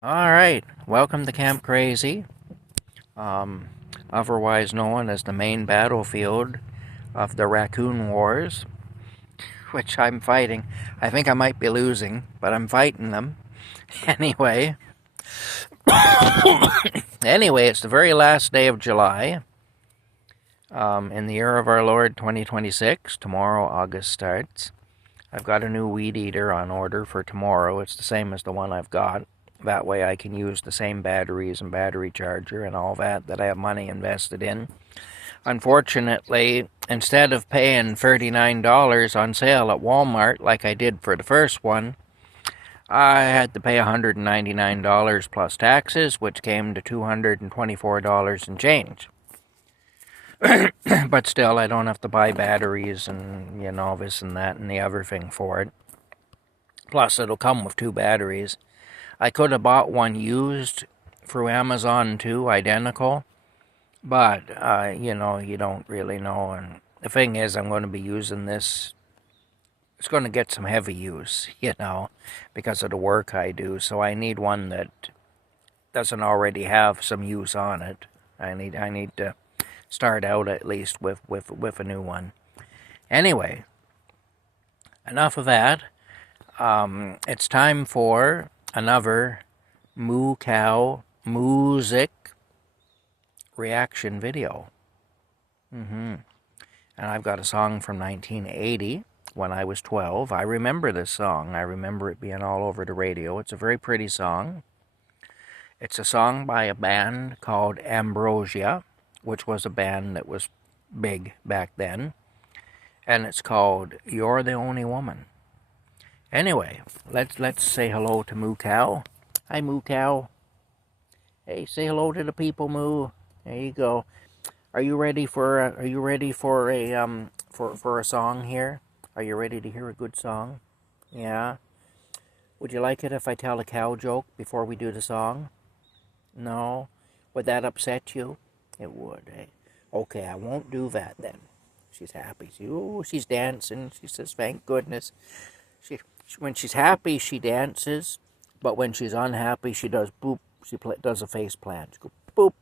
All right, welcome to Camp Crazy, um, otherwise known as the main battlefield of the Raccoon Wars, which I'm fighting. I think I might be losing, but I'm fighting them. Anyway, it's the very last day of July, in the year of our Lord 2026. Tomorrow, August starts. I've got a new weed eater on order for tomorrow. It's the same as the one I've got. That way I can use the same batteries and battery charger and all that I have money invested in. Unfortunately, instead of paying $39 on sale at Walmart like I did for the first one, I had to pay $199 plus taxes, which came to $224 and change. But still, I don't have to buy batteries and, this and that and the other thing for it. Plus, it'll come with two batteries. I could have bought one used through Amazon too, identical. But, you don't really know. And the thing is, I'm going to be using this. It's going to get some heavy use, because of the work I do. So I need one that doesn't already have some use on it. I need to start out at least with a new one. Anyway, enough of that. It's time for another Moo Cow Moosic reaction video. And I've got a song from 1980 when I was 12. I remember this song. I remember it being all over the radio. It's a very pretty song. It's a song by a band called Ambrosia, which was a band that was big back then. And it's called You're the Only Woman. Anyway, let's say hello to Moo Cow. Hi, Moo Cow. Hey, say hello to the people, Moo. There you go. Are you ready for a song here? Are you ready to hear a good song? Yeah. Would you like it if I tell a cow joke before we do the song? No. Would that upset you? It would. Eh? Okay, I won't do that then. She's happy. She's dancing. She says, "Thank goodness." When she's happy, she dances, but when she's unhappy, she does boop. She does a face plant. She goes boop,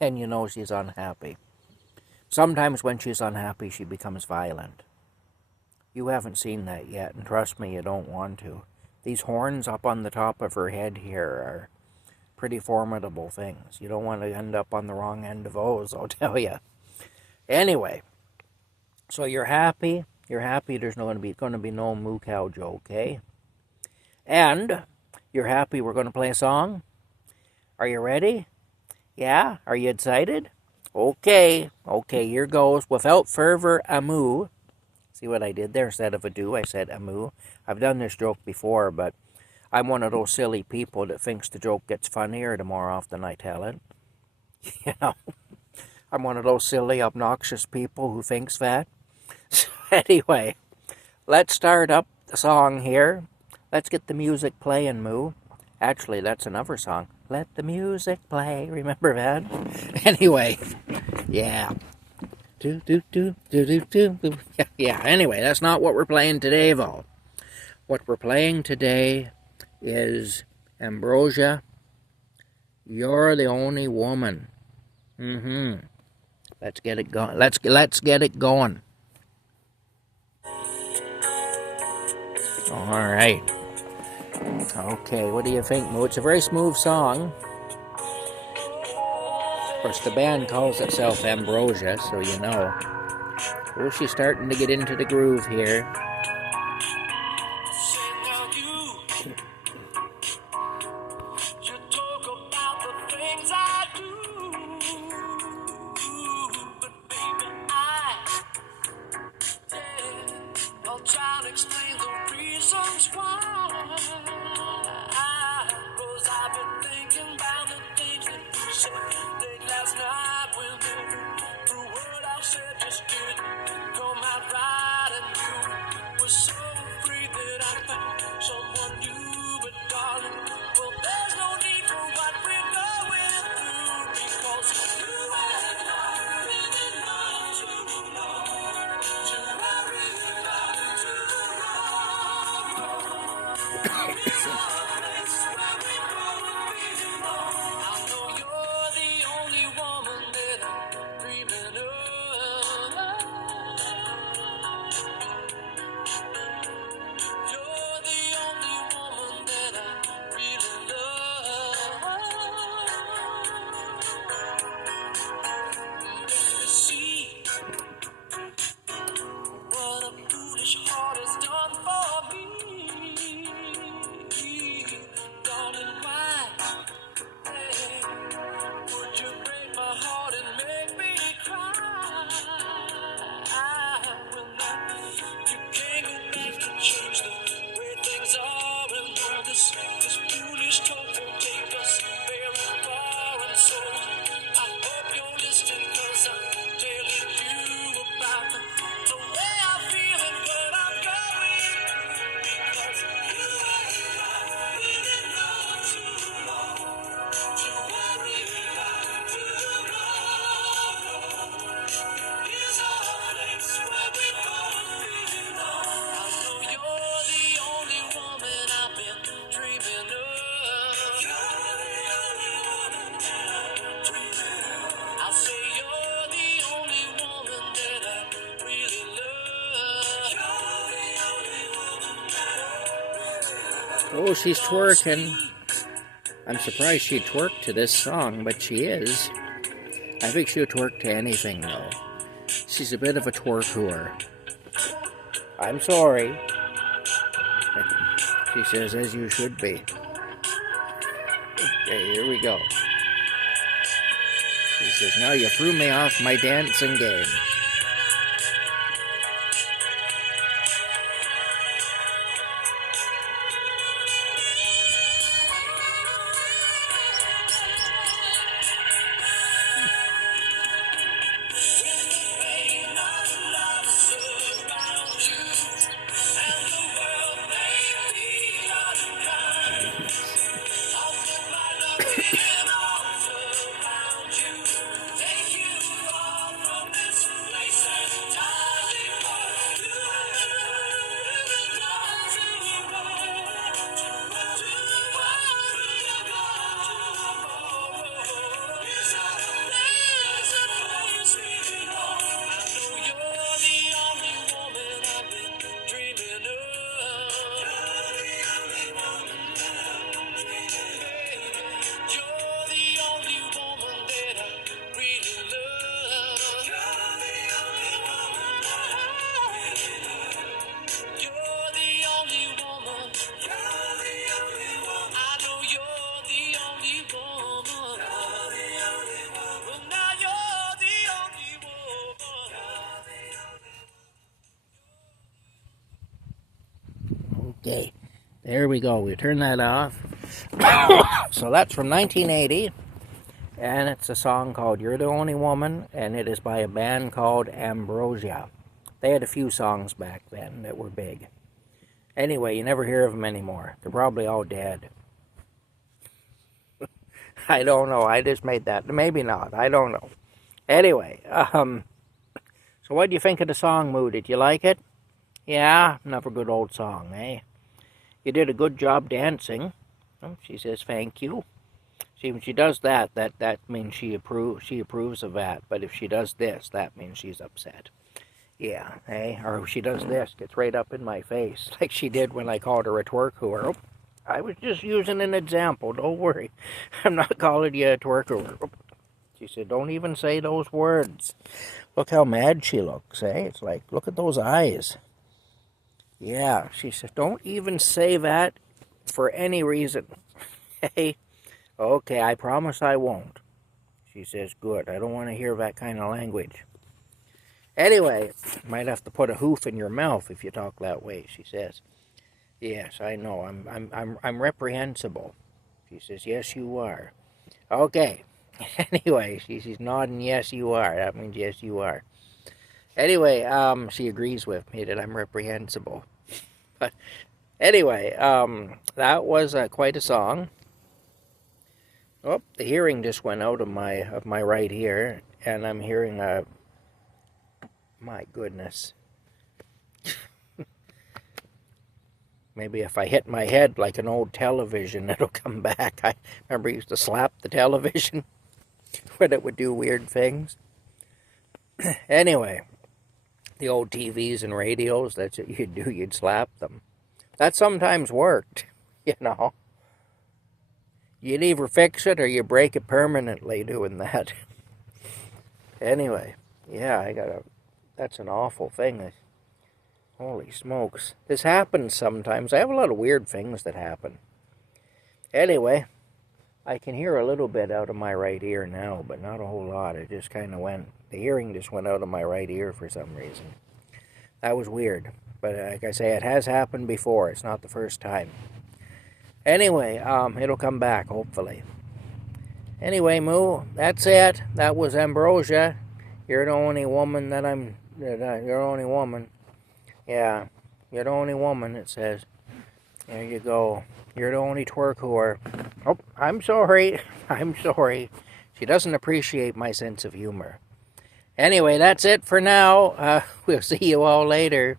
and you know she's unhappy. Sometimes when she's unhappy, she becomes violent. You haven't seen that yet, and trust me, you don't want to. These horns up on the top of her head here are pretty formidable things. You don't want to end up on the wrong end of those, I'll tell you. Anyway, so you're happy. You're happy there's going to be no Moo Cow joke, okay? And you're happy we're going to play a song? Are you ready? Yeah? Are you excited? Okay, here goes. Without further ado. See what I did there? Instead of ado, I said moo. I've done this joke before, but I'm one of those silly people that thinks the joke gets funnier the more often I tell it. I'm one of those silly, obnoxious people who thinks that. So anyway, let's start up the song here. Let's get the music playing, Moo. Actually, that's another song. Let the music play. Remember that? Anyway, yeah. Yeah, anyway, that's not what we're playing today, though. What we're playing today is Ambrosia, You're the Only Woman. Let's get it going. Let's get it going. All right. Okay, what do you think, Moo? It's a very smooth song. Of course, the band calls itself Ambrosia, so you know. Oh, she's starting to get into the groove here. Try to explain the reasons why. Cause I've been thinking about the things that you said late last night when through what I said just didn't come out right. And you were so free that I found someone new. But darling, well, there's no need for what we're going through, because you and I really love to know. To worry about tomorrow. It's a place where we both Oh, she's twerking. I'm surprised she'd twerk to this song, but she is. I think she'll twerk to anything, though. She's a bit of a twerker. I'm sorry. She says, as you should be. Okay, here we go. She says, now you threw me off my dancing game. Okay, there we go. We turn that off. So that's from 1980, and it's a song called You're the Only Woman, and it is by a band called Ambrosia. They had a few songs back then that were big. Anyway, you never hear of them anymore. They're probably all dead. I don't know. I just made that. Maybe not. I don't know. Anyway, so what do you think of the song, Moo? Did you like it? Yeah, another good old song, eh? You did a good job dancing. Oh, she says thank you. See, when she does that means she approves of that. But if she does this, that means she's upset. Yeah, eh? Or if she does this, gets right up in my face, like she did when I called her a twerker. Oh, I was just using an example. Don't worry. I'm not calling you a twerker. Oh. She said, don't even say those words. Look how mad she looks, eh? It's like, look at those eyes. Yeah, she said, don't even say that for any reason. Hey, okay, I promise I won't. She says, good, I don't want to hear that kind of language. Anyway, might have to put a hoof in your mouth if you talk that way, she says. Yes, I know, I'm reprehensible. She says, yes, you are. Okay, anyway, she's nodding, yes, you are. That means yes, you are. Anyway, she agrees with me that I'm reprehensible. But anyway, that was quite a song. Oh, the hearing just went out of my right ear, and I'm hearing my goodness. Maybe if I hit my head like an old television, it'll come back. I remember I used to slap the television when it would do weird things. Anyway, the old TVs and radios, that's what you'd do, you'd slap them. That sometimes worked, you know. You'd either fix it or you break it permanently doing that. Anyway, yeah, that's an awful thing. Holy smokes. This happens sometimes. I have a lot of weird things that happen. Anyway, I can hear a little bit out of my right ear now, but not a whole lot. It just kind of went, the hearing just went out of my right ear for some reason. That was weird. But like I say, it has happened before. It's not the first time. Anyway, it'll come back, hopefully. Anyway, Moo, that's it. That was Ambrosia. You're the only woman you're the only woman. Yeah, you're the only woman, it says. There you go. You're the only twerk whore. Oh, I'm sorry. I'm sorry. She doesn't appreciate my sense of humor. Anyway, that's it for now. We'll see you all later.